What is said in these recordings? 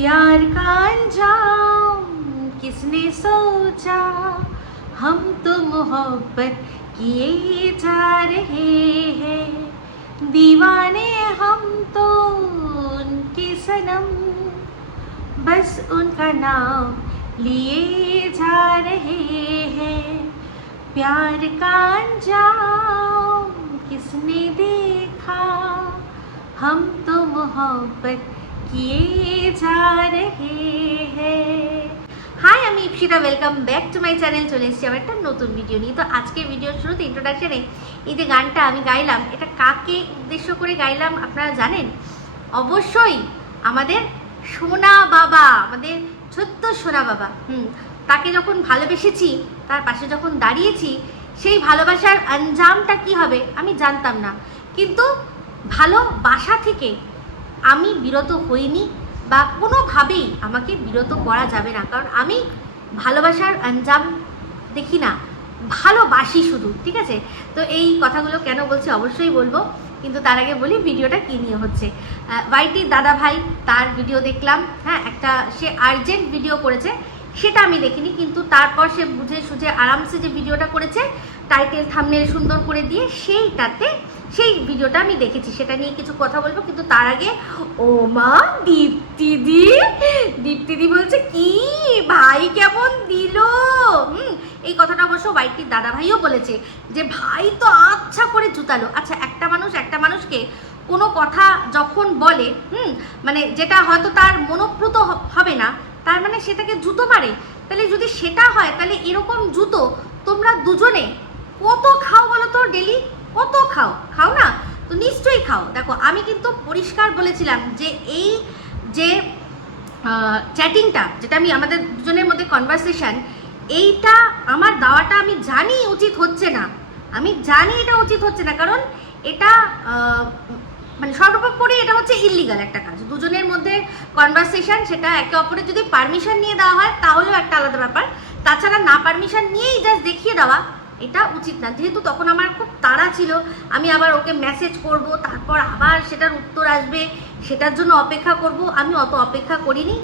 प्यार का अंजाम किसने सोचा, हम तो मोहब्बत किए जा रहे हैं, दीवाने हम तो उनके सनम, बस उनका नाम लिए जा रहे हैं। प्यार का अंजाम किसने देखा, हम तो मोहब्बत किए जा रहे हैं। হাই, আমি Ipsita, welcome back to my channel. চলে এসেছি আমার একটা নতুন ভিডিও নিয়ে। তো আজকে ভিডিওর শুরুতে ইন্ট্রোডাকশানে এই যে গানটা আমি গাইলাম, এটা কাকে উদ্দেশ্য করে গাইলাম আপনারা জানেন? অবশ্যই আমাদের সোনা বাবা, আমাদের ছোট্ট সোনা বাবা। তাকে যখন ভালোবেসেছি, তার পাশে যখন দাঁড়িয়েছি, সেই ভালোবাসার আঞ্জামটা কি হবে আমি জানতাম না, কিন্তু ভালোবাসা থেকে আমি বিরত হইনি বা কোনোভাবেই আমাকে বিরত করা যাবে না, কারণ আমি ভালোবাসার আঞ্জাম দেখি না, ভালোবাসি শুধু। ঠিক আছে, তো এই কথাগুলো কেন বলছি অবশ্যই বলবো, কিন্তু তার আগে বলি ভিডিওটা কী নিয়ে হচ্ছে। ওয়াইটির দাদা ভাই, তার ভিডিও দেখলাম। হ্যাঁ, একটা সে আর্জেন্ট ভিডিও করেছে, সেটা আমি দেখিনি, কিন্তু তারপর সে বুঝে সুঝে আরামসে যে ভিডিওটা করেছে, টাইটেল থাম্বনেল সুন্দর করে দিয়ে, সেই ভিডিওটা আমি দেখেছি, সেটা নিয়ে কিছু কথা বলবো। কিন্তু তার আগে ও মা, দীপ্তিদি বলছে কি ভাই কেমন দিল। এই কথাটা অবশ্য ওয়াইটির দাদা ভাইও বলেছে যে ভাই তো আচ্ছা করে জুতালো। আচ্ছা, একটা মানুষকে কোনো কথা যখন বলে, মানে যেটা হয়তো তার মনোপ্রুত হবে না, তার মানে সেটাকে জুতো মারে। তাহলে যদি সেটা হয়, তাহলে এরকম জুতো তোমরা দুজনে কত খাও বলো তো? ডেলি কত খাও না? তো নিশ্চয়ই খাও। দেখো, আমি কিন্তু পরিষ্কার বলেছিলাম যে এই যে চ্যাটিংটা, যেটা আমি আমাদের দুজনের মধ্যে কনভারসেশন, এইটা আমার দেওয়াটা আমি জানি উচিত হচ্ছে না, এটা উচিত হচ্ছে না, কারণ এটা মানে সর্বোপরি এটা হচ্ছে ইল্লিগাল একটা কাজ। দুজনের মধ্যে কনভারসেশন, সেটা একে অপরের যদি পারমিশন নিয়ে দেওয়া হয় তাহলেও একটা আলাদা ব্যাপার, তাছাড়া না পারমিশন নিয়েই জাস্ট দেখিয়ে দেওয়া এটা উচিত না। যেহেতু তখন আমার খুব তাড়া ছিল, আমি আবার ওকে মেসেজ করব, তারপর আবার সেটার উত্তর আসবে, সেটার জন্য অপেক্ষা করব, আমি অত অপেক্ষা করিনি।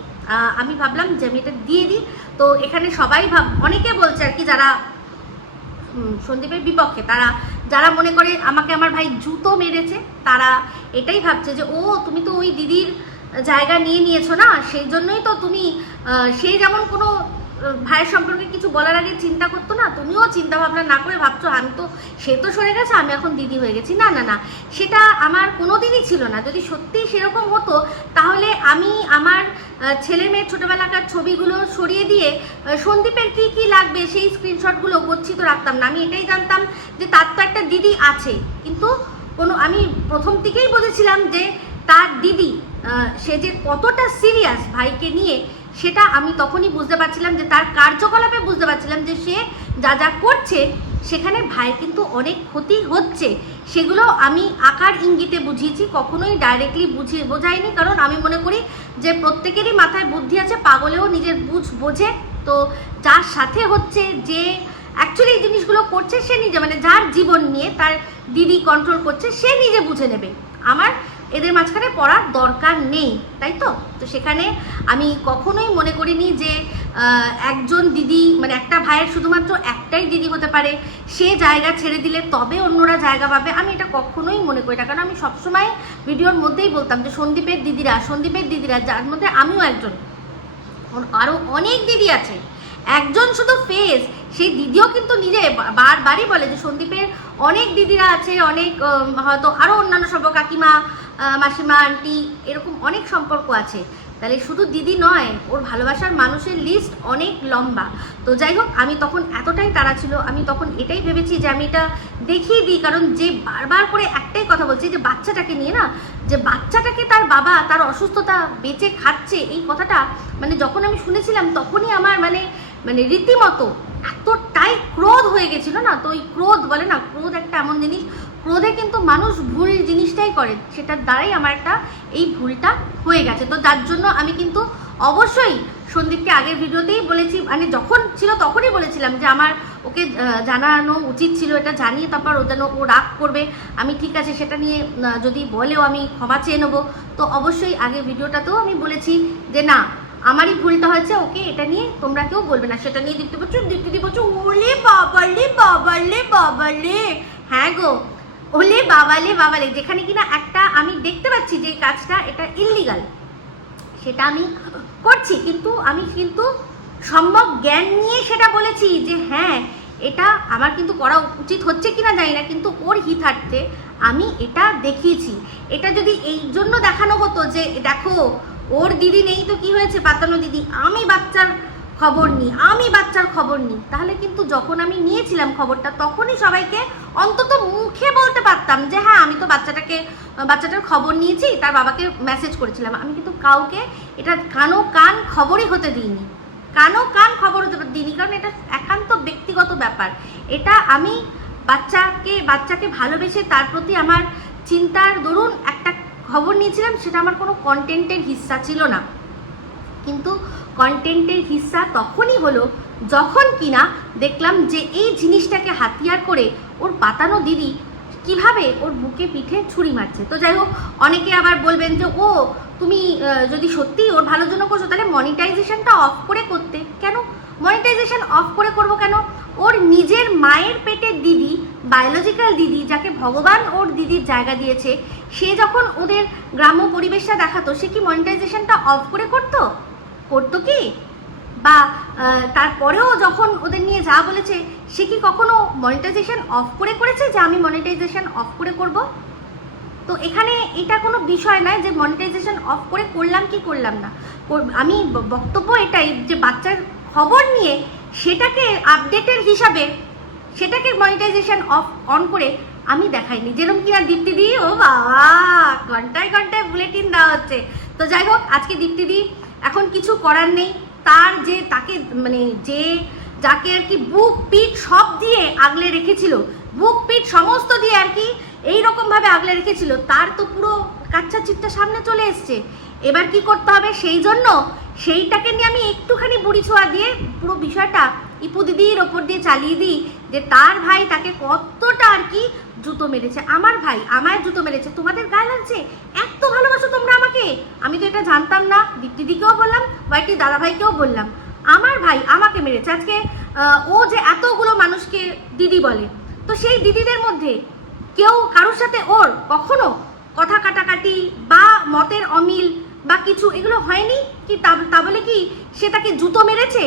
আমি ভাবলাম যে আমি এটা দিয়ে দিই। তো এখানে সবাই অনেকে বলছে আর কি, যারা সন্দীপের বিপক্ষে, যারা মনে করে আমাকে আমার ভাই জুতো মেরেছে, তারা এটাই ভাবছে যে ও তুমি তো ওই দিদির জায়গা নিয়েছো না, সেই জন্যই তো তুমি, সেই যেমন কোনো ভাইয়ের সম্পর্কে কিছু বলার আগে চিন্তা করতো না, তুমিও চিন্তা ভাবনা না করে ভাবছো সে তো সরে গেছে, আমি এখন দিদি হয়ে গেছি। না, সেটা আমার কোনো দিনই ছিল না। যদি সত্যি সেরকম হতো, তাহলে আমি আমার ছেলে মেয়ের ছোটোবেলাকার ছবিগুলো সরিয়ে দিয়ে সন্দীপের কি লাগবে সেই স্ক্রিনশটগুলো গচ্ছিত রাখতাম না। আমি এটাই জানতাম যে তার তো একটা দিদি আছে, কিন্তু আমি প্রথম থেকেই বুঝেছিলাম যে তার দিদি, সে যে কতটা সিরিয়াস ভাইকে নিয়ে, সেটা আমি তখনই বুঝতে পারছিলাম, যে তার কার্যকলাপে বুঝতে পারছিলাম যে সে যা করছে সেখানে ভাই কিন্তু অনেক ক্ষতি হচ্ছে। সেগুলো আমি আকার ইঙ্গিতে বুঝিয়েছি, কখনোই ডাইরেক্টলি বোঝাইনি, কারণ আমি মনে করি যে প্রত্যেকেরই মাথায় বুদ্ধি আছে, পাগলেও নিজের বোঝে। তো যার সাথে হচ্ছে, যে অ্যাকচুয়ালি এই জিনিসগুলো করছে, সে নিজে, মানে যার জীবন নিয়ে তার দিদি কন্ট্রোল করছে, সে নিজে বুঝে নেবে। আমার এদের মাঝখানে পড়ার দরকার নেই, তাই তো? তো সেখানে আমি কখনোই মনে করিনি যে একজন দিদি, মানে একটা ভাইয়ের শুধুমাত্র একটাই দিদি হতে পারে, সে জায়গা ছেড়ে দিলে তবে অন্যরা জায়গা পাবে। আমি এটা কখনোই মনে করি না, কারণ আমি সবসময় ভিডিওর মধ্যেই বলতাম যে সন্দীপের দিদিরা, যার মধ্যে আমিও একজন, আরও অনেক দিদি আছে, একজন শুধু ফেস, সেই দিদিও কিন্তু নিজে বারবারই বলে যে সন্দীপের অনেক দিদিরা আছে, অনেক হয়তো আরও অন্যান্য সম্পর্ক, কাকিমা, মাসিমা, আন্টি, এরকম অনেক সম্পর্ক আছে। তাহলে শুধু দিদি নয়, ওর ভালোবাসার মানুষের লিস্ট অনেক লম্বা। তো যাই হোক, আমি তখন এতটাই তাড়া ছিল, আমি তখন এটাই ভেবেছি যে আমি এটা দেখিয়ে দিই, কারণ যে বারবার করে একটাই কথা বলছি যে বাচ্চাটাকে নিয়ে না, যে বাচ্চাটাকে তার বাবা তার অসুস্থতা বেঁচে খাচ্ছে, এই কথাটা মানে যখন আমি শুনেছিলাম, তখনই আমার মানে রীতিমতো এতটাই ক্রোধ হয়ে গেছিল না। তো ওই ক্রোধ বলে না, ক্রোধ একটা এমন জিনিস, ক্রোধে কিন্তু মানুষ ভুল জিনিসটাই করে, সেটার দ্বারাই আমার একটা এই ভুলটা হয়ে গেছে। তো যার জন্য আমি কিন্তু অবশ্যই সন্দীপকে আগের ভিডিওতেই বলেছি, মানে যখন ছিল তখনই বলেছিলাম যে আমার ওকে জানানো উচিত ছিল, এটা জানিয়ে তারপর ও যেন ও রাগ করবে। আমি ঠিক আছে সেটা নিয়ে যদি বলেও আমি ক্ষমা চেয়ে নেবো। তো অবশ্যই আগে ভিডিওটাতেও আমি বলেছি যে না, আমারই ভুলটা হয়েছে, ওকে এটা নিয়ে তোমরা কেউ বলবে না। সেটা নিয়ে দীপ্তি বলছো ওলে বাবালে বাবালে বাবালে, হ্যাঁ গো ওলে বাবালে বাবালে, যেখানে কিনা একটা আমি দেখতে পাচ্ছি যে কাজটা এটা ইললিগাল, সেটা আমি করছি, কিন্তু আমি সম্যক জ্ঞান নিয়ে সেটা বলেছি যে হ্যাঁ এটা আমার কিন্তু করা উচিত হচ্ছে কিনা জানি না, কিন্তু ওর হিতার্থে আমি এটা দেখিয়েছি। এটা যদি এই জন্য দেখানো হতো যে দেখো ওর দিদি নেই তো কি হয়েছে, পাতানো দিদি, আমি বাচ্চার খবর নিই, তাহলে কিন্তু যখন আমি নিয়েছিলাম খবরটা তখনই সবাইকে অন্তত মুখে বলতে পারতাম যে হ্যাঁ আমি তো বাচ্চাটার খবর নিয়েছি, তার বাবাকে মেসেজ করেছিলাম। আমি কিন্তু কাউকে এটা কান খবরই হতে দিইনি, কারণ এটা একান্ত ব্যক্তিগত ব্যাপার। এটা আমি বাচ্চাকে ভালোবেসে তার প্রতি আমার চিন্তার দরুন একটা খবর নিয়েছিলাম, সেটা আমার কোনো কন্টেন্টের হিস্সা ছিল না। কিন্তু কন্টেন্টের হিস্সা তখনই হলো যখন কিনা দেখলাম যে এই জিনিসটাকে হাতিয়ার করে ওর পাতানো দিদি কিভাবে ওর বুকে পিঠে ছুরি মারছে। তো যাই হোক, অনেকে আবার বলবেন যে ও তুমি যদি সত্যি ওর ভালোর জন্য করছো তাহলে মনিটাইজেশনটা অফ করে করতে কেন? মনিটাইজেশন অফ করে করব কেন? ওর নিজের মায়ের পেটের দিদি, বায়োলজিক্যাল দিদি, যাকে ভগবান ওর দিদির জায়গা দিয়েছে, সে যখন ওদের গ্রাম্য পরিবেশটা দেখাতো, সে কি মনিটাইজেশনটা অফ করে করতো কি? বা তারপরেও যখন ওদের নিয়ে যা বলেছে, সে কি কখনো মনিটাইজেশন অফ করে করেছে যে আমি মনিটাইজেশন অফ করে করব? তো এখানে এটা কোনো বিষয় নয় যে মনিটাইজেশন অফ করে করলাম কি করলাম না। আমি বক্তব্য এটাই যে বাচ্চার খবর নিয়ে সেটাকে আপডেটের হিসাবে সেটাকে মনিটাইজেশন অন করে আমি দেখাইনি, যেরকম কিনা দীপ্তিদি ও বাবা ঘন্টায় ঘন্টায় বুলেটিন দেওয়া হচ্ছে। তো যাই হোক, আজকে দীপ্তিদি এখন কিছু করার নেই, তার যে তাকে মানে যাকে আর কি বুক পিঠ সব দিয়ে আগলে রেখেছিল, বুক পিঠ সমস্ত দিয়ে আর কি এইরকমভাবে আগলে রেখেছিল, তার তো পুরো কাচ্চা চিটটা সামনে চলে এসছে। এবার কি করতে হবে, সেই জন্য সেইটাকে নিয়ে আমি একটুখানি বুড়ি ছোঁয়া দিয়ে পুরো বিষয়টা ইপু দিদির ওপর দিয়ে চালিয়ে দিই যে তার ভাই তাকে কতটা আর কি জুতো মেরেছে। আমার ভাই আমায় জুতো মেরেছে, তোমাদের গায়ে লাগছে? এত ভালোবাসো তোমরা আমাকে, আমি তো এটা জানতাম না। দীপ্তিদিকেও বললাম, বাইটি দাদাভাইকেও বললাম, আমার ভাই আমাকে মেরেছে। আজকে ও যে এতগুলো মানুষকে দিদি বলে, তো সেই দিদিদের মধ্যে কেউ কারোর সাথে ওর কখনো কথা কাটাকাটি বা মতের অমিল বা কিছু এগুলো হয়নি কি? তা বলে কি সে তাকে জুতো মেরেছে?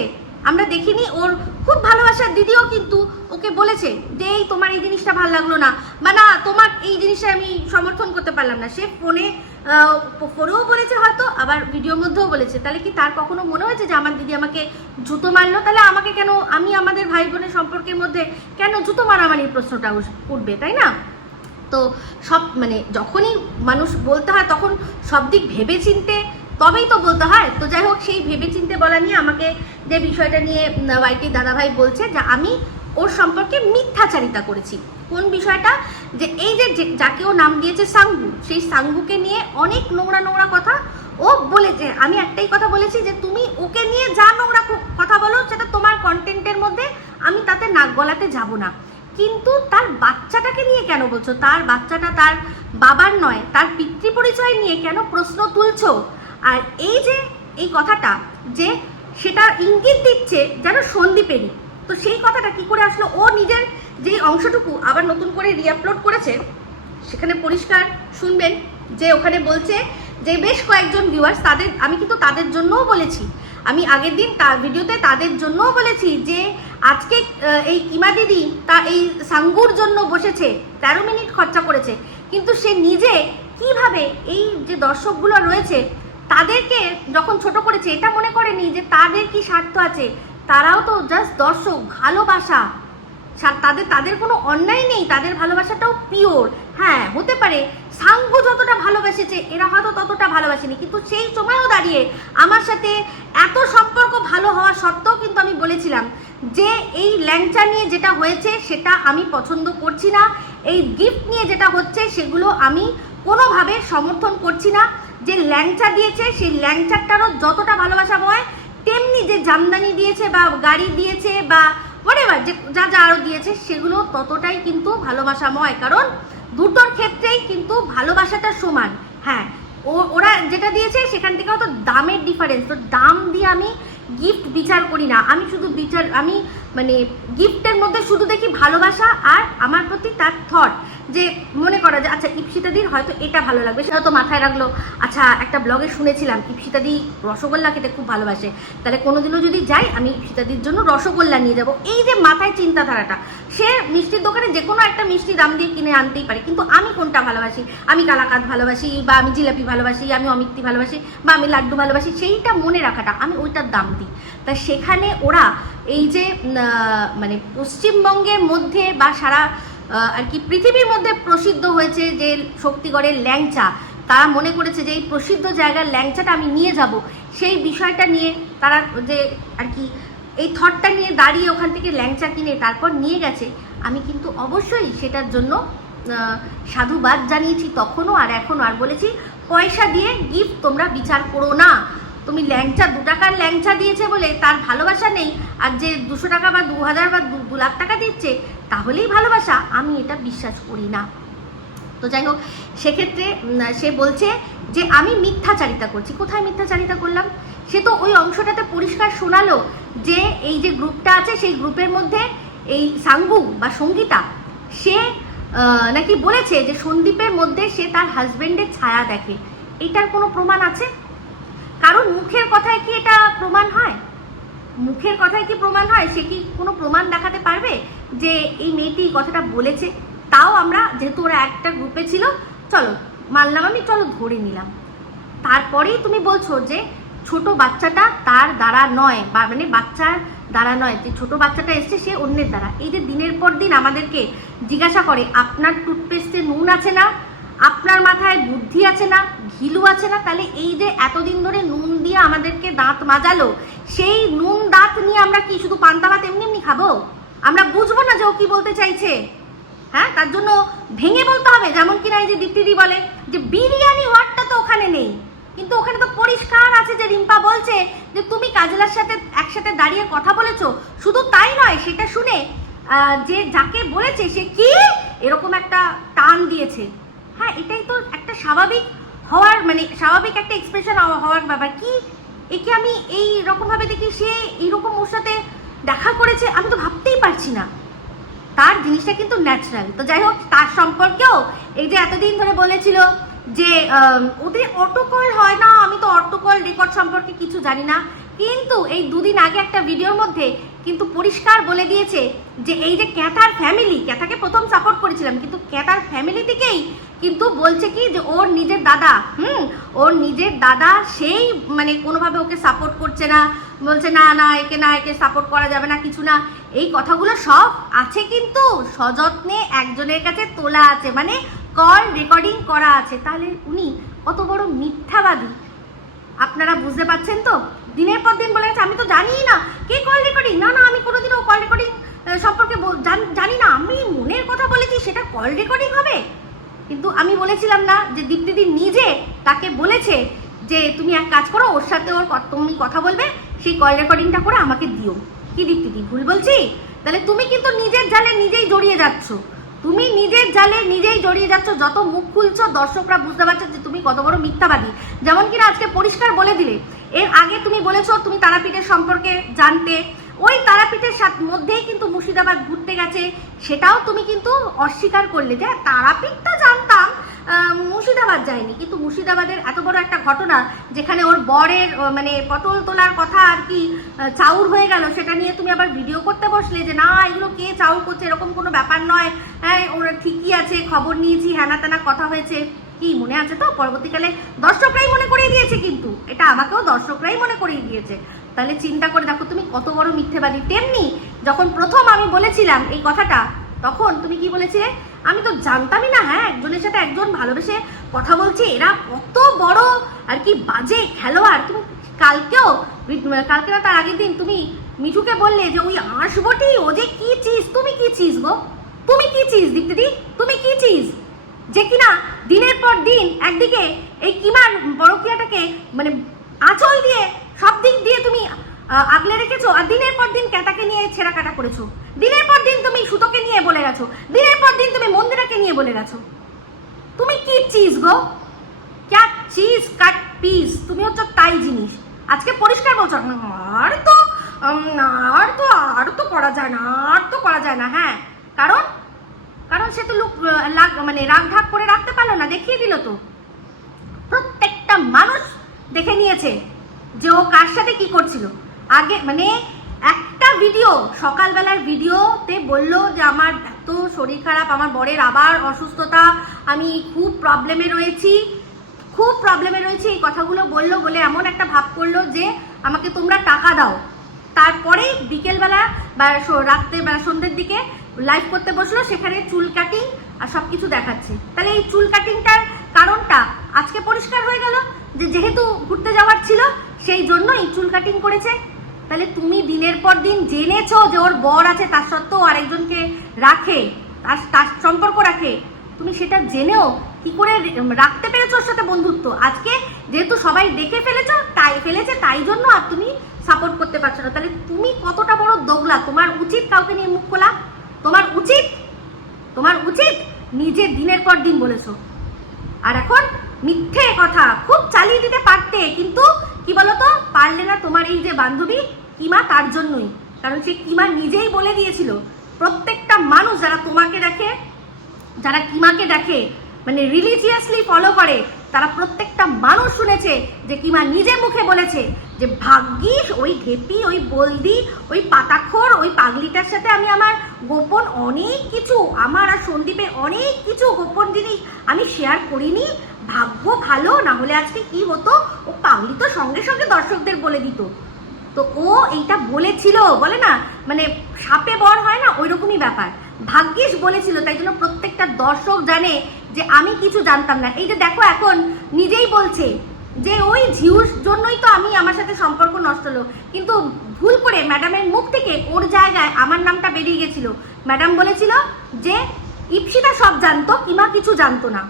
আমরা দেখিনি। ওর খুব ভালোবাসার দিদিও কিন্তু ওকে বলেছে যে এই তোমার এই জিনিসটা ভালো লাগলো না, বা না তোমার এই জিনিসটা আমি সমর্থন করতে পারলাম না। সে ফোনেও বলেছে, হয়তো আবার ভিডিওর মধ্যেও বলেছে। তাহলে কি তার কখনো মনে হয়েছে যে আমার দিদি আমাকে জুতো মারলো? তাহলে আমাকে কেন, আমি আমাদের ভাই বোনের সম্পর্কের মধ্যে কেন জুতো মারামারির প্রশ্নটা উঠবে, তাই না? তো সব মানে যখনই মানুষ বলতে হয় তখন সব দিক ভেবে চিনতে তবেই তো বলতে হয়। তো যাই হোক, সেই ভেবে চিনতে বলা নিয়ে আমাকে যে বিষয়টা নিয়ে ওয়াইটি দাদাভাই বলছে যে আমি ওর সম্পর্কে মিথ্যাচারিতা করেছি। কোন বিষয়টা? যে এই যে যাকে ও নাম দিয়েছে সাঙ্গু, সেই সাঙ্গুকে নিয়ে অনেক নোংরা নোংরা কথা ও বলেছে। আমি একটাই কথা বলেছি যে তুমি ওকে নিয়ে যা নোংরা কথা বলো সেটা তোমার কন্টেন্টের মধ্যে, আমি তাতে নাক গলাতে যাব না। কিন্তু তার বাচ্চাটাকে নিয়ে কেন বলছো? তার বাচ্চাটা তার বাবার নয়, তার পিতৃ পরিচয় নিয়ে কেন প্রশ্ন তুলছো? আর এই কথাটা যে সেটা ইঙ্গিত দিচ্ছে যেন সন্দীপেরই, তো সেই কথাটা কি করে আসলো? ও নিজের যে অংশটুকু আবার নতুন করে রিআপলোড করেছে, সেখানে পরিষ্কার শুনবেন যে ওখানে বলছে যে বেশ কয়েকজন ভিউয়ার্স, আমি কিন্তু তাদের জন্যও বলেছি, আমি আগের দিন তার ভিডিওতে তাদের জন্যও বলেছি যে আজকে এই কিমা দিদি তা এই সাঙ্গুর জন্য বসেছে, 13 মিনিট খরচা করেছে, কিন্তু সে নিজে কিভাবে এই যে দর্শকগুলো রয়েছে তাদেরকে যখন ছোট করেছে, এটা মনে করেনি যে তাদের কি স্বার্থ আছে। তারাও তো জাস্ট দর্শক, ভালোবাসা, তাদের কোনো অন্যায় নেই, তাদের ভালোবাসাটাও পিওর। হ্যাঁ, হতে পারে সাঙ্গু যতটা ভালোবেসেছে এরা হয়তো ততটা ভালোবাসেনি, কিন্তু সেই সময়ও দাঁড়িয়ে আমার সাথে এত সম্পর্ক ভালো হওয়া সত্ত্বেও কিন্তু আমি বলেছিলাম যে এই ল্যাংচা নিয়ে যেটা হয়েছে সেটা আমি পছন্দ করছি না, এই গিফট নিয়ে যেটা হচ্ছে সেগুলো আমি কোনোভাবে সমর্থন করছি না। যে ল্যাংচা দিয়েছে সেই ল্যাংচাটারও যতটা ভালোবাসা হয়, তেমনি যে জামদানি দিয়েছে বা গাড়ি দিয়েছে বা হোয়াটএভার যে যা যা আরও দিয়েছে সেগুলো ততটাই কিন্তু ভালোবাসাময়, কারণ দুটোর ক্ষেত্রেই কিন্তু ভালোবাসাটা সমান। হ্যাঁ, ওরা যেটা দিয়েছে সেখান থেকে হয়তো দামের ডিফারেন্স, তো দাম দিয়ে আমি গিফট বিচার করি না। আমি শুধু আমি মানে গিফটের মধ্যে শুধু দেখি ভালোবাসা আর আমার প্রতি তার থট, যে মনে করা যে আচ্ছা ইপসিতাদির হয়তো এটা ভালো লাগবে, সেটা তো মাথায় রাখলো। আচ্ছা একটা ব্লগে শুনেছিলাম ইপসিতাদি রসগোল্লা খেতে খুব ভালোবাসে, তাহলে কোনোদিনও যদি যাই আমি ইপসিতাদির জন্য রসগোল্লা নিয়ে যাব। এই যে মাথায় চিন্তাধারাটা, সে মিষ্টির দোকানে যে কোনো একটা মিষ্টি দাম দিয়ে কিনে আনতেই পারে, কিন্তু আমি কোনটা ভালোবাসি, আমি কালাকাঁদ ভালোবাসি, বা আমি জিলাপি ভালোবাসি, আমি অমিত্তি ভালোবাসি, বা আমি লাড্ডু ভালোবাসি, সেইটা মনে রাখাটা, আমি ওইটার দাম দিই। তা সেখানে ওরা এই যে মানে পশ্চিমবঙ্গের মধ্যে বা সারা আর কি পৃথিবীর মধ্যে প্রসিদ্ধ হয়েছে যে শক্তিগড়ের ল্যাংচা, তারা মনে করেছে যে এই প্রসিদ্ধ জায়গার ল্যাংচাটা আমি নিয়ে যাব, সেই বিষয়টা নিয়ে তারা যে আর কি এই থটটা নিয়ে দাঁড়িয়ে ওখান থেকে ল্যাংচা কিনে তারপর নিয়ে গেছে। আমি কিন্তু অবশ্যই সেটার জন্য সাধুবাদ জানিয়েছি তখনও আর এখনও, আর বলেছি পয়সা দিয়ে গিফট তোমরা বিচার করো না। তুমি ল্যাংচা 2 টাকার ল্যাংচা দিয়েছে বলে তার ভালোবাসা নেই, আর যে 200 টাকা বা 2000 বা 2 লাখ টাকা দিচ্ছে তাহলেই ভালোবাসা, আমি এটা বিশ্বাস করি না। তো যাই হোক, সেক্ষেত্রে সে বলছে যে আমি মিথ্যাচারিতা করছি। কোথায় মিথ্যাচারিতা করলাম? সে তো ওই অংশটাতে পরিষ্কার শোনালো যে এই যে গ্রুপটা আছে সেই গ্রুপের মধ্যে এই সাঙ্গু বা সঙ্গীতা, সে নাকি বলেছে যে সন্দীপের মধ্যে সে তার হাজবেন্ডের ছায়া দেখে। এটার কোনো প্রমাণ আছে? কারণ মুখের কথায় কি এটা প্রমাণ হয়? মুখের কথায় কি প্রমাণ হয়? সে কি কোনো প্রমাণ দেখাতে পারবে যে এই মেয়েটি কথাটা বলেছে? তাও আমরা যেহেতু ওরা একটা গ্রুপে ছিল, চলো মানলাম আমি, চলো ধরে নিলাম। তারপরেই তুমি বলছো যে ছোট বাচ্চাটা তার দ্বারা নয়, বা মানে বাচ্চার দ্বারা নয়, যে ছোট বাচ্চাটা এসছে সে অন্যের দ্বারা। এই যে দিনের পর দিন আমাদেরকে জিজ্ঞাসা করে আপনার টুথপেস্টে নুন আছে না, আপনার মাথায় বুদ্ধি আছে না, ঘিলু আছে না, তাহলে এই যে এতদিন ধরে নুন দিয়ে আমাদেরকে দাঁত মাজালো, সেই নুন দাঁত নিয়ে আমরা কি শুধু পান্তা ভাত এমনি এমনি খাবো? আমরা বুঝবো না যে ও কি বলতে চাইছে? হ্যাঁ, তার জন্য ভেঙে বলতে হবে। যেমন কিনা এই যে দীপ্তিদি বলে যে বিরিয়ানি ওয়ার্ডটা তো ওখানে নেই, কিন্তু ওখানে তো পরিষ্কার আছে যে রিম্পা বলছে যে তুমি কাজলার সাথে একসাথে দাঁড়িয়ে কথা বলেছো। শুধু তাই নয়, সেটা শুনে যে যাকে বলেছে সে কি এরকম একটা টান দিয়েছে। হ্যাঁ, এটাই তো একটা স্বাভাবিক হওয়ার, মানে স্বাভাবিক একটা এক্সপ্রেশন হওয়ার ব্যাপার। কি একে আমি এই রকমভাবে দেখি সে এইরকম ওর সাথে দেখা করেছে, আমি তো ভাবতেই পারছি না। তার জিনিসটা কিন্তু ন্যাচারাল। তো যাই হোক, তার সম্পর্কেও এই যে এতদিন ধরে বলেছিল যে ওদের অটোকল হয় না, আমি তো অটোকল রেকর্ড সম্পর্কে কিছু জানি না, কিন্তু এই 2 দিন আগে একটা ভিডিওর মধ্যে কিন্তু পরিষ্কার বলে দিয়েছে যে এই যে ক্যাথার ফ্যামিলি, ক্যাথাকে প্রথম সাপোর্ট করেছিলাম, কিন্তু ক্যাথার ফ্যামিলি থেকেই কিন্তু বলছে কি যে ওর নিজের দাদা, ওর নিজের দাদা সেই মানে কোনোভাবে ওকে সাপোর্ট করছে না, বলছে না না একে সাপোর্ট করা যাবে না, কিছু না। এই কথাগুলো সব আছে কিন্তু সযত্নে একজনের কাছে তোলা আছে, মানে কল রেকর্ডিং করা আছে। তাহলে উনি কত বড় মিথ্যাবাদী আপনারা বুঝতে পারছেন তো? দিনের পর দিন বলে গেছে আমি তো জানি না কে কল রেকর্ডিং, না না আমি কোনোদিনও কল রেকর্ডিং সম্পর্কে জানি না, আমি মনের কথা বলেছি সেটা কল রেকর্ডিং হবে। কিন্তু আমি বলেছিলাম না যে দীপ্তিদি নিজে তাকে বলেছে যে তুমি এক কাজ করো, ওর সাথে তুমি কথা বলবে, সেই কল রেকর্ডিংটা করে আমাকে দিও। কি দীপ্তিদি ভুল বলছি? তাহলে তুমি কিন্তু নিজের জালে নিজেই জড়িয়ে যাচ্ছ, তুমি নিজের জালে নিজেই জড়িয়ে যাচ্ছ। যত মুখ খুলছো দর্শকরা বুঝতে পারছে যে তুমি কত বড় মিথ্যাবাদী। যেমন কিনা আজকে পরিষ্কার বলে দিলে, এর আগে তুমি বলেছো তুমি তারাপীঠের সম্পর্কে জানতে, ওই তারাপীঠের মধ্যেই কিন্তু মুর্শিদাবাদ ঘুরতে গেছে, সেটাও তুমি কিন্তু অস্বীকার করলে যে তারাপীঠটা জানতাম, মুর্শিদাবাদ যায়নি। কিন্তু মুর্শিদাবাদের এত বড় একটা ঘটনা যেখানে ওর বরের মানে পটল তোলার কথা আর কি চাউর হয়ে গেল, সেটা নিয়ে তুমি আবার ভিডিও করতে বসলে যে না এগুলো কে চাউর করছে, এরকম কোনো ব্যাপার নয়, হ্যাঁ ওরা ঠিকই আছে, খবর নিয়েছি, হ্যানা তেনা কথা হয়েছে। কি মনে আছে তো? পরবর্তীকালে দর্শকরাই মনে করিয়ে দিয়েছে, কিন্তু এটা আমাকেও দর্শকরাই মনে করিয়ে দিয়েছে। তাহলে চিন্তা করে দেখো তুমি কত বড় মিথ্যেবাদী। তেমনি যখন প্রথম আমি বলেছিলাম এই কথাটা, তখন তুমি কি বলেছিলে? আমি তো জানতামই না, হ্যাঁ একজনের সাথে একজন ভালোবেসে কথা বলছে, এরা কত বড় আর কি বাজে খেলোয়াড়। তুমি কালকে না তার আগের দিন তুমি মিঠুকে বললে যে ওই আঁশবটি ও যে কি চিজ। তুমি কি চিজ গো? তুমি কি চিজ দীপ্তিদি? তুমি কি চিজ যে কিনা দিনের পর দিন একদিকে এই কিমার বড়কিয়াটাকে মানে আঁচল দিয়ে সব দিক দিয়ে তুমি আগলে রেখেছো, আর দিনের পর দিন ক্যাটাকে নিয়ে ছেঁড়া কাটা করেছো, দিনের পর দিন তুমি সুতোকে নিয়ে বলে গেছো, দিনের পর দিন তুমি মন্দিরাকে নিয়ে বলে গেছো। তুমি কি চিজ গো, ক্যা চিজ কাট পিস, তুমি হচ্ছে তাই জিনিস। আজকে পরিষ্কার বলছো আর তো করা যায় না, আর তো করা যায় না। হ্যাঁ, কারণ কারণ সে তো লোক মানে রাগ ঢাক করে রাখতে পারলো না, দেখিয়ে দিল তো। প্রত্যেকটা মানুষ দেখে নিয়েছে যে ও কার সাথে কি করছিল। আগে মানে একটা ভিডিও, সকালবেলার ভিডিওতে বললো যে আমার এত শরীর খারাপ, আমার বরের আবার অসুস্থতা, আমি খুব প্রবলেমে রয়েছি, এই কথাগুলো বললো বলে এমন একটা ভাব করলো যে আমাকে তোমরা টাকা দাও। তারপরেই বিকেলবেলা বা রাত্রেবেলা সন্ধ্যের দিকে লাইভ করতে বসলো, সেখানে চুল কাটিং আর সব কিছু দেখাচ্ছে। তাহলে এই চুল কাটিংটার কারণটা আজকে পরিষ্কার হয়ে গেল যে যেহেতু ঘুরতে যাওয়ার ছিল সেই জন্যই চুল কাটিং করেছে। তাহলে তুমি দিনের পর দিন জেনেছো যে ওর বর আছে, তার সত্ত্বেও আরেকজনকে রাখে, তার সম্পর্ক রাখে, তুমি সেটা জেনেও কি করে রাখতে পেরেছো ওর সাথে বন্ধুত্ব? আজকে যেহেতু সবাই দেখে ফেলেছে তাই জন্য আর তুমি সাপোর্ট করতে পারছো না। তাহলে তুমি কতটা বড় দোগলা? তোমার উচিত কাউকে নিয়ে মুখ খোলা? তোমার উচিত নিজে দিনের পর দিন বলেছো, আর এখন মিথ্যে কথা খুব চালিয়ে দিতে পারতে, কিন্তু কি বলতো, পারলে না। তোমার এই যে বান্ধবী কিমা, তার জন্যই। কারণ সে কিমা নিজেই বলে দিয়েছিল প্রত্যেকটা মানুষ যারা তোমাকে দেখে, যারা কিমাকে দেখে, মানে রিলিজিয়াসলি ফলো করে, তারা প্রত্যেকটা মানুষ শুনেছে যে কিমা নিজে মুখে বলেছে যে ভাগ্যিস ওই ঢেপি, ওই বলদি, ওই পাতাখোর, ওই পাগলিটার সাথে আমি আমার গোপন অনেক কিছু, আমার আর সন্দীপের অনেক কিছু গোপন জিনিস আমি শেয়ার করিনি, ভাগ্য ভালো, না হলে আজকে কি হতো, ও পাগলি তো সঙ্গে সঙ্গে দর্শকদের বলে দিত। তো ও এইটা বলেছিল, বলে না মানে সাপে বর হয় না, ওই রকমই ব্যাপার। ভাগ্যিস বলেছিল, তাই জন্য প্রত্যেকটা দর্শক জানে যে আমি কিছু জানতাম না। এই যে দেখো এখন নিজেই বলছে যে ওই ঝিউর জন্যই তো আমার সাথে সম্পর্ক নষ্ট হলো, কিন্তু ভুল করে ম্যাডামের মুখ থেকে ওর জায়গায় আমার নামটা বেরিয়ে গেছিল। ম্যাডাম বলেছিল যে ইপসিতা সব জানতো, কিমা কিছু জানতো না,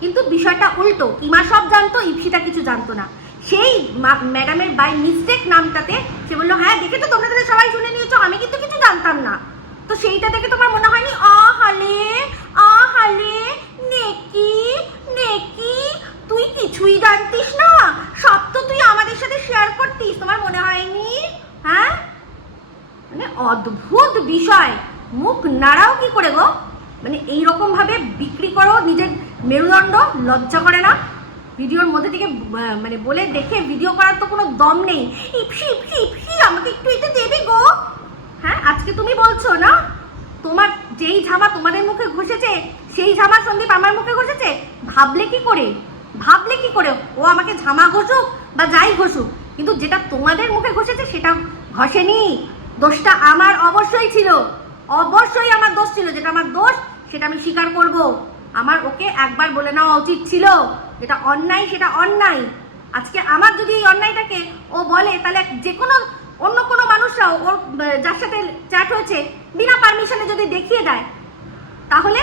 কিন্তু বিষয়টা উল্টো, কিমা সব জানতো, ইপসিতা কিছু জানতো না। সেই ম্যাডামের বাই মিস্টেক নামটাতে সে বললো হ্যাঁ দেখে তো তোমরা তাহলে সবাই শুনে নিয়েছো, আমি কিন্তু কিছু জানতাম না। তো সেইটা দেখে তোমার মনে হয়নি আহালে নেকি তুই কিছুই জানতিস না, সব তো তুই আমাদের সাথে শেয়ার করতিস, তোমার মনে হয়নি? হ্যাঁ, মানে অদ্ভুত বিষয়। মুখ নাড়াও কি করে গো? মানে এইরকম ভাবে বিক্রি করো নিজের মেরুদণ্ড, লজ্জা করে না? ভিডিওর মধ্যে থেকে মানে বলে দেখে ভিডিও করার তো কোনো দম নেই। ইপসি আমাকে একটু এটা দেবে গো। হ্যাঁ, আজকে তুমি বলছো না তোমার যেই ঝামা তোমাদের মুখে ঘষেছে সেই ঝামা সন্দীপ আমার মুখে ঘষেছে। ভাবলে কি করে ও আমাকে ঝামা ঘষুক বা যাই ঘষুক, কিন্তু যেটা তোমাদের মুখে ঘষেছে সেটা ঘষেনি। দোষটা আমার অবশ্যই ছিল, অবশ্যই আমার দোষ ছিল। যেটা আমার দোষ সেটা আমি স্বীকার করব। আমার ওকে একবার বলে নেওয়া উচিত ছিল, যেটা অন্যায় সেটা অন্যায়। আজকে আমার যদি এই অন্যায়টাকে ও বলে, তাহলে যে কোনো অন্য কোনো মানুষরাও ওর যার সাথে চ্যাট হয়েছে বিনা পারমিশনে যদি দেখিয়ে দেয়, তাহলে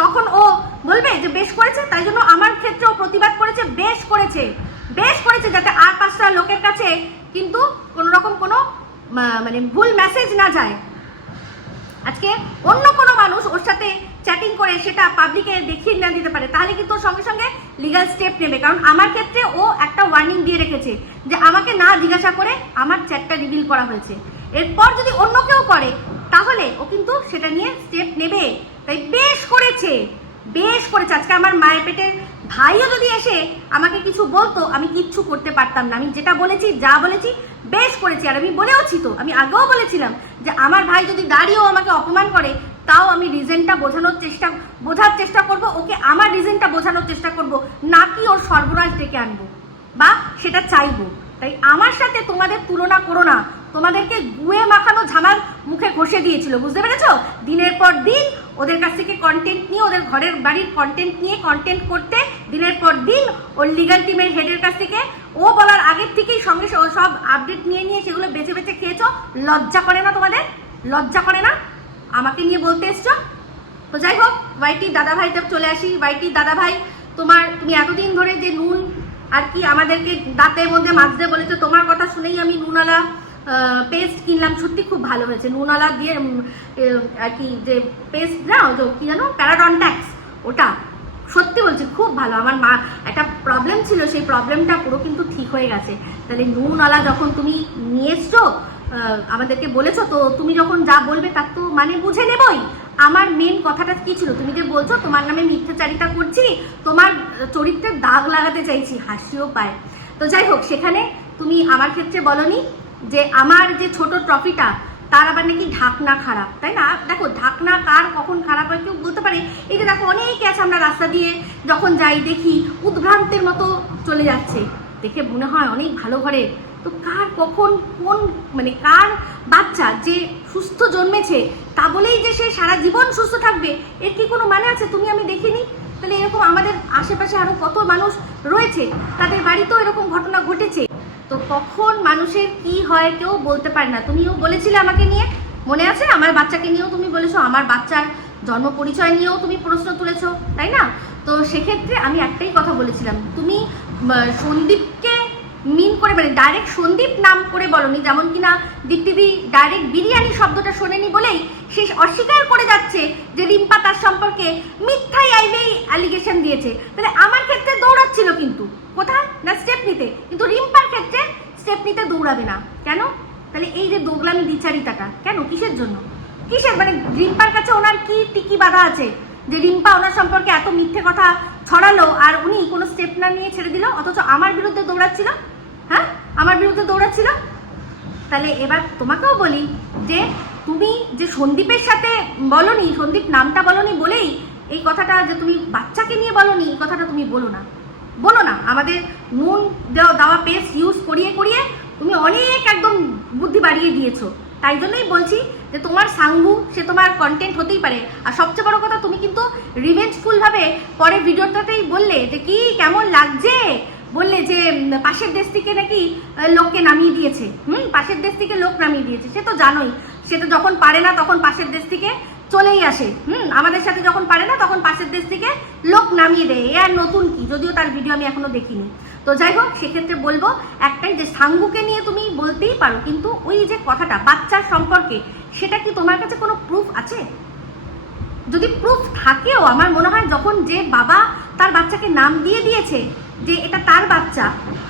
তখন ও বলবে যে বেশ করেছে। তাই জন্য আমার ক্ষেত্রে ও প্রতিবাদ করেছে, বেশ করেছে, যাতে আর 5টা লোকের কাছে কিন্তু কোনো রকম কোনো মানে ভুল মেসেজ না যায়। আজকে অন্য কোনো মানুষ ওর সাথে চ্যাটিং করে সেটা পাবলিকে দেখিয়ে না দিতে পারে, তাহলে কিন্তু ওর সঙ্গে সঙ্গে লিগাল স্টেপ নেবে। কারণ আমার ক্ষেত্রে ও একটা ওয়ার্নিং দিয়ে রেখেছে যে আমাকে না জিজ্ঞাসা করে আমার চ্যাটটা রিভিল করা হয়েছে। এরপর যদি অন্য কেউ করে তাহলে ও কিন্তু সেটা নিয়ে স্টেপ নেবে। তাই বেশ করেছে। আজকে আমার মায়ের পেটের ভাইও যদি এসে আমাকে কিছু বলতো, আমি কিচ্ছু করতে পারতাম না। আমি যেটা বলেছি, যা বলেছি বেশ করেছি। আর আমি বলেওছি তো, আমি আগেও বলেছিলাম যে আমার ভাই যদি দাঁড়িয়েও আমাকে অপমান করে, তাও আমি রিজনটা বোঝার চেষ্টা করব, ওকে আমার রিজনটা বোঝানোর চেষ্টা করব, নাকি ওর সর্বনাশ ডেকে আনবো বা সেটা চাইবো। তাই আমার সাথে তোমাদের তুলনা করো না। তোমাদেরকে গুয়ে মাখানো ঝামার মুখে ঘষে দিয়েছিল, বুঝতে পেরেছো? দিনের পর দিন ওদের কাছ থেকে কন্টেন্ট নিয়ে, ওদের ঘরের বাড়ির কন্টেন্ট নিয়ে কন্টেন্ট করতে দিনের পর দিন ওর লিগাল টিমের হেডের কাছ থেকে ও বলার আগের থেকেই সঙ্গে সব আপডেট নিয়ে সেগুলো বেছে বেছে খেয়েছো। লজ্জা করে না তোমাদের? লজ্জা করে না আমাকে নিয়ে বলতে এসছো? তো যাই হোক, ওয়াইটির দাদা ভাইটা চলে আসি। ওয়াইটির দাদা ভাই, তুমি এতদিন ধরে যে নুন আর কি আমাদেরকে দাঁতের মধ্যে মাজতে বলেছে, তোমার কথা শুনেই আমি নুনওয়ালা পেস্ট কিনলাম, সত্যি খুব ভালো হয়েছে। নুনওয়ালা দিয়ে আর কি যে পেস্ট না, তো কি জানো, প্যারাডন্ট্যাক্স, ওটা সত্যি বলছি খুব ভালো। আমার মা একটা প্রবলেম ছিল, সেই প্রবলেমটা পুরো কিন্তু ঠিক হয়ে গেছে। তাহলে নুনওয়ালা যখন তুমি নিয়ে এসছো, আমাদেরকে বলেছো, তো তুমি যখন যা বলবে তার তো মানে বুঝে নেবই। আমার মেন কথাটা কি ছিল, তুমি যে বলছো তোমার নামে মিথ্যাচারিতা করছি, তোমার চরিত্রের দাগ লাগাতে চাইছি, হাসিও পায়। তো যাই হোক, সেখানে তুমি আমার ক্ষেত্রে বলনি যে আমার যে ছোট ট্রফিটা তার আবার নাকি ঢাকনা খারাপ, তাই না? দেখো, ঢাকনা কার কখন খারাপ হয় কেউ বলতে পারে। এই যে দেখো, অনেকে আছে, আমরা রাস্তা দিয়ে যখন যাই দেখি উদ্ভ্রান্তের মতো চলে যাচ্ছে, দেখে মনে হয় অনেক ভালো ঘরের। তো কার কখন কোন মানে কার বাচ্চা যে সুস্থ জন্মেছে তা বলেই যে সে সারা জীবন সুস্থ থাকবে, এর কি কোনো মানে আছে? তুমি আমি দেখিনি? তাহলে এরকম আমাদের আশেপাশে আরো কত মানুষ রয়েছে, তাদের বাড়িতেও এরকম ঘটনা ঘটেছে। তো কখন মানুষের কি হয় কেউ বলতে পারে না। তুমিও বলেছিলে আমাকে নিয়ে, মনে আছে? আমার বাচ্চাকে নিয়েও তুমি বলেছো, আমার বাচ্চার জন্ম পরিচয় নিয়েও তুমি প্রশ্ন তুলেছো, তাই না? তো সেক্ষেত্রে আমি একটাই কথা বলেছিলাম, তুমি সন্দীপকে মিন করে মানে ডাইরেক্ট সন্দীপ নাম করে বলনি, যেমন কিনা দীপ্তিদি ডাইরেক্ট বিরিয়ানি শব্দটা শোনেনি বলেই সে অস্বীকার করে যাচ্ছে যে রিম্পা তার সম্পর্কে মিথ্যাই অ্যালিগেশন দিয়েছে। তাহলে আমার ক্ষেত্রে দৌড়াচ্ছিল কিন্তু কোথায় না স্টেপ নিতে, কিন্তু রিম্পার ক্ষেত্রে স্টেপ নিতে দৌড়াবে না কেন? তাহলে এই যে দোগলামি দ্বিচারিতাটা কেন, কিসের জন্য, কিসের মানে রিম্পার কাছে ওনার কি টিকি বাধা আছে যে রিম্পা ওনার সম্পর্কে এত মিথ্যে কথা ছড়ালো আর উনি কোনো স্টেপ না নিয়ে ছেড়ে দিল, অথচ আমার বিরুদ্ধে দৌড়াচ্ছিল? হ্যাঁ, আমার বিরুদ্ধে দৌড়াচ্ছিল। তাহলে এবার তোমাকেও বলি যে তুমি যে সন্দীপের সাথে বলনি, সন্দীপ নামটা বলনি বলেই এই কথাটা যে তুমি বাচ্চাকে নিয়ে বলনি, এই কথাটা তুমি বলো না, বলো না। আমাদের নুন দেওয়া পেস্ট ইউজ করিয়ে করিয়ে তুমি অনেক একদম বুদ্ধি বাড়িয়ে দিয়েছো। তাই জন্যই বলছি যে তোমার সাঙ্গু সে তোমার কন্টেন্ট হতেই পারে। আর সবচেয়ে বড় কথা, তুমি কিন্তু রিভেঞ্জফুল ভাবে পরে ভিডিওটাতেই বললে যে কি কেমন লাগছে, বললে যে পাশের দেশ থেকে নাকি লোককে নামিয়ে দিয়েছে। পাশের দেশ থেকে লোক নামিয়ে দিয়েছে, সে তো জানোই, সে তো যখন পারে না তখন পাশের দেশ থেকে চলেই আসে। আমাদের সাথে যখন পারে না তখন পাশের দেশ থেকে লোক নামিয়ে দেয়, এ আর নতুন কি, যদিও তার ভিডিও আমি এখনো দেখিনি। তো যাই হোক, সেক্ষেত্রে বলবো একটাই যে সাঙ্গুকে নিয়ে তুমি বলতেই পারো, কিন্তু ওই যে কথাটা বাচ্চার সম্পর্কে, সেটা কি তোমার কাছে কোনো প্রুফ আছে? যদি প্রুফ থাকেও, আমার মনে হয় যখন যে বাবা তার বাচ্চাকে নাম দিয়ে দিয়েছে যে এটা তার বাচ্চা,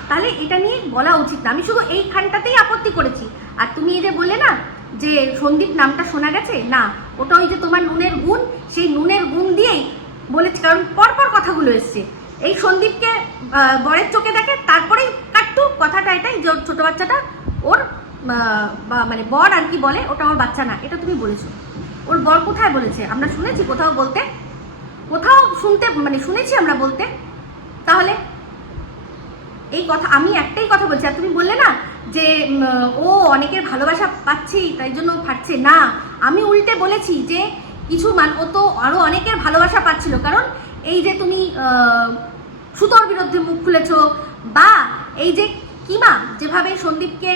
তাহলে এটা নিয়ে বলা উচিত না। আমি শুধু এইখানটাতেই আপত্তি করেছি। আর তুমি এই যে বললে না যে সন্দীপ নামটা শোনা গেছে, না, ওটা ওই যে তোমার নুনের গুণ, সেই নুনের গুণ দিয়েই বলেছি, কারণ পরপর কথাগুলো এসছে। এই সন্দীপকে বরের চোখে দেখে, তারপরেই কাট্টু কথাটা এটাই যে ওর ছোটো বাচ্চাটা ওর মানে বর আর কি বলে, ওটা ওর বাচ্চা না, এটা তুমি বলেছো। ওর বর কোথায় বলেছে? আমরা শুনেছি কোথাও বলতে? কোথাও শুনতে মানে শুনেছি আমরা বলতে? তাহলে এই কথা, আমি একটাই কথা বলছি। আর তুমি বললে না যে ও অনেকের ভালোবাসা পাচ্ছি তাই জন্য ফাটছে, না, আমি উল্টে বলেছি যে কিছু ও তো আরো অনেকের ভালোবাসা পাচ্ছিল, কারণ এই যে তুমি সুতোর বিরুদ্ধে মুখ খুলেছো, বা এই যে কিমা যেভাবে সন্দীপকে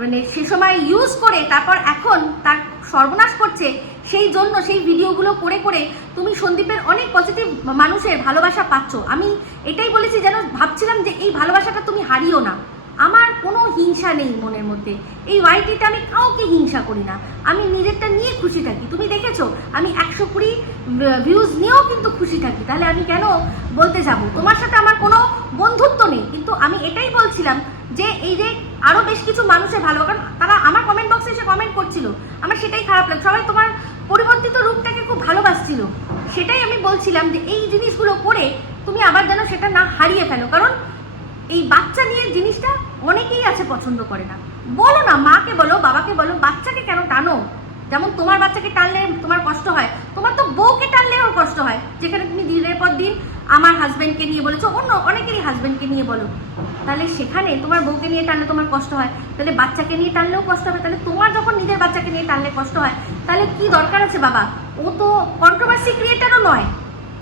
মানে সে সময় ইউজ করে তারপর এখন তার সর্বনাশ করছে, সেই জন্য সেই ভিডিওগুলো করে করে তুমি সন্দীপের অনেক পজিটিভ মানুষের ভালোবাসা পাচ্ছ। আমি এটাই বলেছি, যেন ভাবছিলাম যে এই ভালোবাসাটা তুমি হারিও না। আমার কোনো হিংসা নেই মনের মধ্যে, এই ওয়াইটিতে আমি কাউকে হিংসা করি না, আমি নিজেরটা নিয়ে খুশি থাকি। তুমি দেখেছো আমি 120 ভিউজ নিয়েও কিন্তু খুশি থাকি, তাহলে আমি কেন বলতে যাব? তোমার সাথে আমার কোনো বন্ধুত্ব নেই, কিন্তু আমি এটাই বলছিলাম যে এই যে আরো বেশ কিছু মানুষের ভালো, কারণ তারা আমার কমেন্ট বক্সে এসে কমেন্ট করছিল, আমার সেটাই খারাপ লাগে, সবাই তোমার পরিবর্তিত রূপটাকে খুব ভালোবাসছিল। সেটাই আমি বলছিলাম যে এই জিনিসগুলো করে তুমি আবার যেন সেটা না হারিয়ে ফেলো, কারণ এই বাচ্চা নিয়ে জিনিসটা অনেকেই আছে পছন্দ করে না। বলো না, মাকে বলো, বাবাকে বলো, বাচ্চাকে কেন টানো? যেমন তোমার বাচ্চাকে টানলে তোমার কষ্ট হয়, তোমার তো বউকে টানলেও কষ্ট হয়। যেখানে তুমি দিনের পর দিন আমার হাজব্যান্ডকে নিয়ে বলেছো, অন্য অনেকেরই হাজব্যান্ডকে নিয়ে বলো, তাহলে সেখানে তোমার বউকে নিয়ে টানলে তোমার কষ্ট হয়, তাহলে বাচ্চাকে নিয়ে টানলেও কষ্ট হবে। তাহলে তোমার যখন নিজের বাচ্চাকে নিয়ে টানলে কষ্ট হয়, তাহলে কি দরকার আছে বাবা? ও তো কন্ট্রোভার্সি ক্রিয়েটারও নয়,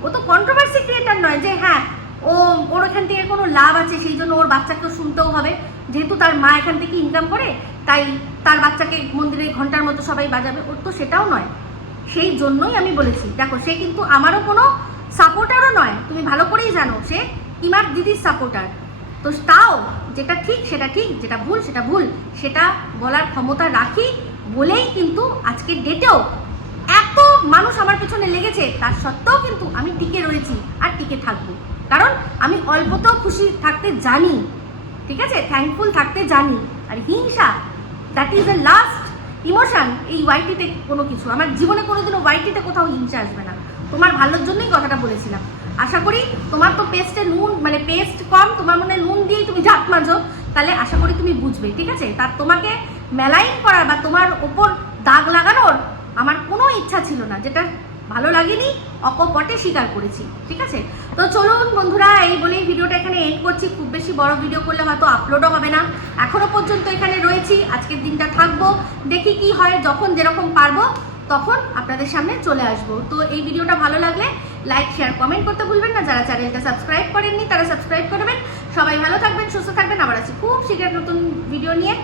ও তো কন্ট্রোভার্সি ক্রিয়েটার নয় যে হ্যাঁ ওর এখান থেকে কোনো লাভ আছে সেই জন্য ওর বাচ্চাকেও শুনতেও হবে, যেহেতু তার মা এখান থেকে ইনকাম করে তাই তার বাচ্চাকে মন্দিরে ঘন্টার মতো সবাই বাজাবে, ওর তো সেটাও নয়। সেই জন্যই আমি বলেছি, দেখো সে কিন্তু আমারও কোনো সাপোর্টারও নয়, তুমি ভালো করেই জানো সে কিমার দিদির সাপোর্টার। তো তাও যেটা ঠিক সেটা ঠিক, যেটা ভুল সেটা ভুল, সেটা বলার ক্ষমতা রাখি বলেই কিন্তু আজকের ডেটেও এত মানুষ আমার পেছনে লেগেছে, তার সত্ত্বেও কিন্তু আমি টিকে রয়েছি আর টিকে থাকবো। কারণ আমি অল্পতেও খুশি থাকতে জানি, ঠিক আছে, থ্যাঙ্কফুল থাকতে জানি। আর হিংসা, that is the last emotion এই ওয়াইটিতে। কোনো কিছু আমার জীবনে কোনোদিনও ওয়াইটিতে কোথাও হিংসা আসবে না। তোমার ভালোর জন্যই কথাটা বলেছিলাম। আশা করি তোমার তো পেস্টে নুন, মানে পেস্ট কম, তোমার মনে নুন দিয়েই তুমি জাত মাজো, তাহলে আশা করি তুমি বুঝবে, ঠিক আছে। তার তোমাকে মেলাইন করার বা তোমার ওপর দাগ লাগানোর আমার কোনো ইচ্ছা ছিল না, যেটা ভালো লাগেনি অকপটে স্বীকার করেছি, ঠিক আছে। তো চলুন বন্ধুরা, এই বলেই ভিডিওটা এখানে এন্ড করছি। খুব বেশি বড় ভিডিও করলে হয়তো আপলোডও হবে না। এখনো পর্যন্ত এখানে রয়েছি, আজকের দিনটা থাকবো, দেখি কি হয়, যখন যেরকম পারবো তখন আপনাদের সামনে চলে আসবো। তো এই ভিডিওটা ভালো লাগলে লাইক শেয়ার কমেন্ট করতে ভুলবেন না। যারা চ্যানেলটা সাবস্ক্রাইব করেননি তারা সাবস্ক্রাইব করবেন। সবাই ভালো থাকবেন, সুস্থ থাকবেন। আবার আছি খুব শীঘ্র নতুন ভিডিও নিয়ে।